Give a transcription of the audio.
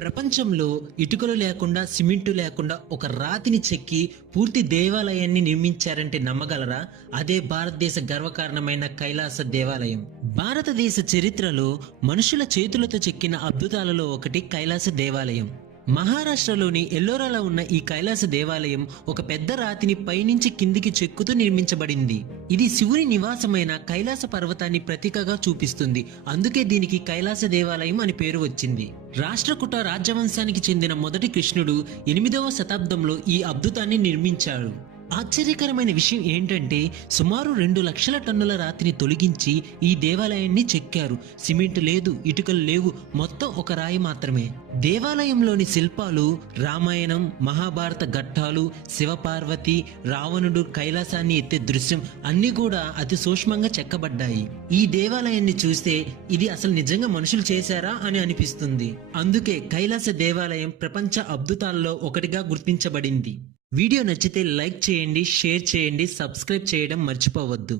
ప్రపంచంలో ఇటుకలు లేకుండా సిమెంటు లేకుండా ఒక రాతిని చెక్కి పూర్తి దేవాలయాన్ని నిర్మించారంటే నమ్మగలరా? అదే భారతదేశ గర్వకారణమైన కైలాస దేవాలయం. భారతదేశ చరిత్రలో మనుషుల చేతులతో చెక్కిన అద్భుతాలలో ఒకటి కైలాస దేవాలయం. మహారాష్ట్రలోని ఎల్లోరాలో ఉన్న ఈ కైలాస దేవాలయం ఒక పెద్ద రాతిని పైనుంచి కిందికి చెక్కుతూ నిర్మించబడింది. ఇది శివుని నివాసమైన కైలాస పర్వతాన్ని ప్రతీకగా చూపిస్తుంది. అందుకే దీనికి కైలాస దేవాలయం అని పేరు వచ్చింది. రాష్ట్రకూట రాజవంశానికి చెందిన మొదటి కృష్ణుడు 8వ శతాబ్దంలో ఈ అద్భుతాన్ని నిర్మించాడు. ఆశ్చర్యకరమైన విషయం ఏంటంటే సుమారు 2 లక్షల టన్నుల రాతిని తొలగించి ఈ దేవాలయాన్ని చెక్కారు. సిమెంట్ లేదు, ఇటుకలు లేవు, మొత్తం ఒక రాయి మాత్రమే. దేవాలయంలోని శిల్పాలు రామాయణం, మహాభారత ఘట్టాలు, శివపార్వతి, రావణుడు కైలాసాన్ని ఎత్తే దృశ్యం అన్ని కూడా అతి సూక్ష్మంగా చెక్కబడ్డాయి. ఈ దేవాలయాన్ని చూస్తే ఇది అసలు నిజంగా మనుషులు చేశారా అని అనిపిస్తుంది. అందుకే కైలాస దేవాలయం ప్రపంచ అద్భుతాల్లో ఒకటిగా గుర్తించబడింది. వీడియో నచ్చితే లైక్ చేయండి, షేర్ చేయండి, సబ్స్క్రైబ్ చేయడం మర్చిపోవద్దు.